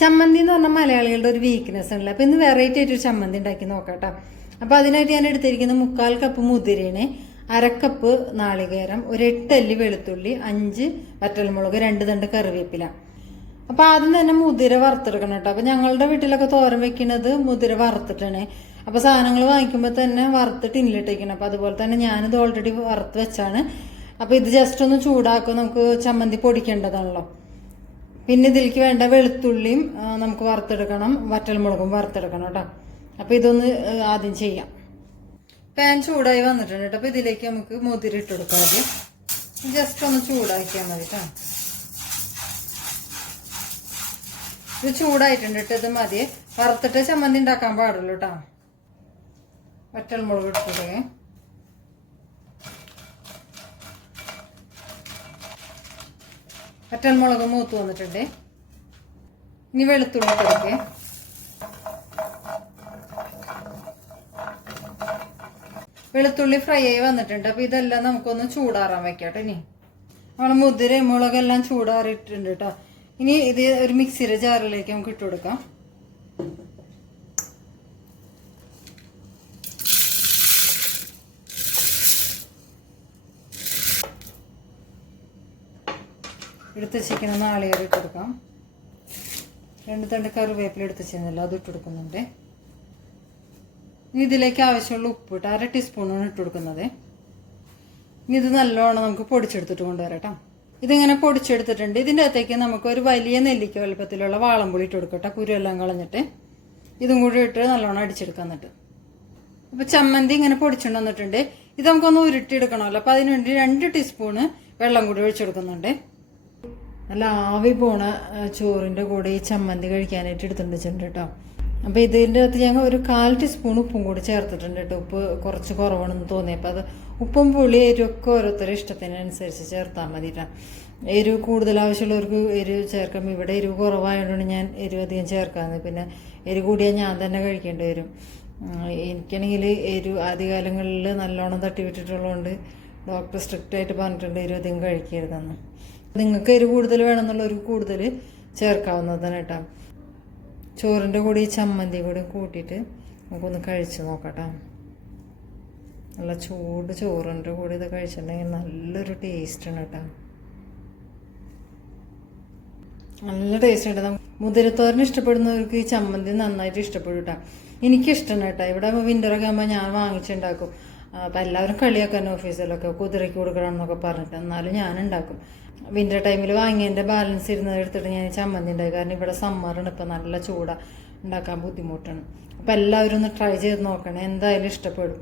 ചമ്മന്തി എന്ന് പറഞ്ഞാൽ മലയാളികളുടെ ഒരു വീക്ക്നെസ് ഉണ്ടല്ലോ അപ്പോൾ ഇന്ന് വെറൈറ്റി ആയിട്ട് ഒരു ചമ്മന്തി ഉണ്ടാക്കി നോക്കാട്ടോ. അപ്പോൾ അതിനായിട്ട് ഞാൻ എടുത്തിരിക്കുന്നത് മുക്കാൽ കപ്പ് മുതിരേനെ അരക്കപ്പ് നാളികേരം ഒരു എട്ടല്ലി വെളുത്തുള്ളി അഞ്ച് വറ്റൽമുളക് രണ്ട് തണ്ട് കറിവേപ്പില. അപ്പോൾ ആദ്യം തന്നെ മുതിര വറുത്തെടുക്കണം കേട്ടോ. അപ്പോൾ ഞങ്ങളുടെ വീട്ടിലൊക്കെ തോരൻ വെക്കുന്നത് മുതിര വറുത്തിട്ടാണ്. അപ്പോൾ സാധനങ്ങൾ വാങ്ങിക്കുമ്പോൾ തന്നെ വറുത്ത് ടിന്നിലിട്ടേക്കണം അപ്പോൾ അതുപോലെ തന്നെ ഞാനിത് ഓൾറെഡി വറുത്ത് വെച്ചാണ്. അപ്പോൾ ഇത് ജസ്റ്റ് ഒന്ന് ചൂടാക്കും നമുക്ക് ചമ്മന്തി പൊടിക്കേണ്ടതാണല്ലോ. പിന്നെ ഇതിലേക്ക് വേണ്ട വെളുത്തുള്ളിയും നമുക്ക് വറുത്തെടുക്കണം. വറ്റൽമുളകും വറുത്തെടുക്കണം കേട്ടോ. അപ്പോൾ ഇതൊന്ന് ആദ്യം ചെയ്യാം. പാൻ ചൂടായി വന്നിട്ടുണ്ട് കേട്ടോ. അപ്പോൾ ഇതിലേക്ക് നമുക്ക് മുതിരി ഇട്ട് കൊടുക്കാം ആദ്യം. ജസ്റ്റ് ഒന്ന് ചൂടാക്കിയാൽ മതി കേട്ടോ. ഇത് ചൂടായിട്ടുണ്ട് കേട്ടോ. ഇത് മതി. വറുത്തിട്ട് ചമ്മന്തി ഉണ്ടാക്കാൻ പാടുള്ളൂ കേട്ടോ. വറ്റൽമുളക് ഇട്ടിട്ടേ. വറ്റൽമുളക് മൂത്ത് വന്നിട്ടുണ്ട്. ഇനി വെളുത്തുള്ളി കൊടുക്കേ. വെളുത്തുള്ളി ഫ്രൈ ആയി വന്നിട്ടുണ്ട്. അപ്പൊ ഇതെല്ലാം നമുക്കൊന്ന് ചൂടാറാൻ വെക്കാട്ടോ ഇനി. നമ്മൾ മുതിര മുളകെല്ലാം ചൂടാറിയിട്ടുണ്ട് കേട്ടോ. ഇനി ഇത് ഒരു മിക്സിയുടെ ജാറിലേക്ക് നമുക്ക് ഇട്ട് കൊടുക്കാം. എടുത്ത് നാളികേരം ഇട്ട് കൊടുക്കാം. രണ്ട് തണ്ട് കറിവേപ്പില എടുത്ത് വെച്ചിരുന്നല്ലോ അത് ഇട്ട് കൊടുക്കുന്നുണ്ട്. ഇനി ഇതിലേക്ക് ആവശ്യമുള്ള ഉപ്പ് ഇട്ട് അര ടീസ്പൂണാണ് ഇട്ട് കൊടുക്കുന്നത്. ഇനി ഇത് നല്ലോണം നമുക്ക് പൊടിച്ചെടുത്തിട്ട് കൊണ്ടുവരാം ഇതിങ്ങനെ പൊടിച്ചെടുത്തിട്ടുണ്ട്. ഇതിന്റെ അകത്തേക്ക് നമുക്ക് ഒരു വലിയ നെല്ലിക്ക വലുപ്പത്തിലുള്ള വാളംപുളി ഇട്ട് കൊടുക്കട്ടെ കുരുവെല്ലാം കളഞ്ഞിട്ട്. ഇതും കൂടി ഇട്ട് നല്ലോണം അടിച്ചെടുക്കാൻ എന്നിട്ട്. അപ്പോൾ ചമ്മന്തി ഇങ്ങനെ പൊടിച്ചുകൊണ്ട് വന്നിട്ടുണ്ട്. ഇത് നമുക്കൊന്ന് ഉരുട്ടിയെടുക്കണമല്ലോ. അപ്പോൾ അതിനുവേണ്ടി രണ്ട് ടീസ്പൂണ് വെള്ളം കൂടി ഒഴിച്ചെടുക്കുന്നുണ്ട് നല്ല ആവി പോണ ചോറിന്റെ കൂടെ ഈ ചമ്മന്തി കഴിക്കാനായിട്ട് എടുത്തിട്ടുണ്ട് വെച്ചിട്ടുണ്ട് കേട്ടോ അപ്പോൾ ഇതിന്റെ അകത്ത് ഞങ്ങൾ ഒരു കാൽ ടീസ്പൂൺ ഉപ്പും കൂടി ചേർത്തിട്ടുണ്ട് കേട്ടോ ഉപ്പ് കുറച്ച് കുറവാണെന്ന് തോന്നി. തോന്നിയപ്പോൾ അത് ഉപ്പും പുളി എരിവൊക്കെ ഓരോരുത്തരുടെ ഇഷ്ടത്തിനനുസരിച്ച് ചേർത്താൽ മതി കേട്ടോ എരിവ് കൂടുതൽ ആവശ്യമുള്ളവർക്ക് എരിവ് ചേർക്കാം. ഇവിടെ എരിവ് കുറവായതുകൊണ്ട് ഞാൻ എരിവ് അധികം ചേർക്കാമെന്ന് പിന്നെ എരിവ് കൂടിയാൽ ഞാൻ തന്നെ കഴിക്കേണ്ടി വരും. എനിക്കാണെങ്കിൽ എരിവ് ആദ്യകാലങ്ങളിൽ നല്ലോണം തട്ടി വിട്ടിട്ടുള്ളതുകൊണ്ട് ഡോക്ടർ സ്ട്രിക്റ്റ് ആയിട്ട് പറഞ്ഞിട്ടുണ്ട് എരിവ് അധികം കഴിക്കരുതെന്ന്. നിങ്ങൾക്ക് എരിവ് കൂടുതൽ വേണമെന്നുള്ളവർ കൂടുതൽ ചേർക്കാവുന്നതാണ് കേട്ടോ. ചോറിന്റെ കൂടെ ഈ ചമ്മന്തി കൂടി കൂട്ടിയിട്ട് നമുക്കൊന്ന് കഴിച്ച് നോക്കട്ടോ. നല്ല ചൂട് ചോറിന്റെ കൂടെ ഇത് കഴിച്ചിട്ടുണ്ടെങ്കിൽ നല്ലൊരു ടേസ്റ്റാണ് കേട്ടോ. നല്ല ടേസ്റ്റ് ഉണ്ട് മുതിരത്തോരൻ ഇഷ്ടപ്പെടുന്നവർക്ക് ഈ ചമ്മന്തി നന്നായിട്ട് ഇഷ്ടപ്പെടും കേട്ടോ. എനിക്കിഷ്ടമാണ് കേട്ടോ. ഇവിടെ വിന്ററൊക്കെ ആകുമ്പോൾ ഞാൻ വാങ്ങിച്ചുണ്ടാക്കും. അപ്പം എല്ലാവരും കളിയാക്കാൻ ഓഫീസിലൊക്കെ കുതിരയ്ക്ക് കൊടുക്കണം എന്നൊക്കെ പറഞ്ഞിട്ട് എന്നാലും ഞാനുണ്ടാക്കും. വിന്റർ ടൈമിൽ വാങ്ങിയതിന്റെ ബാലൻസ് ഇരുന്നത് എടുത്തിട്ട് ഞാൻ ചമ്മന്തി ഉണ്ടായി കാരണം ഇവിടെ സമ്മറാണ് ഇപ്പം നല്ല ചൂടാണ് ഉണ്ടാക്കാൻ ബുദ്ധിമുട്ടാണ്. അപ്പം എല്ലാവരും ഒന്ന് ട്രൈ ചെയ്ത് നോക്കണേ. എന്തായാലും ഇഷ്ടപ്പെടും.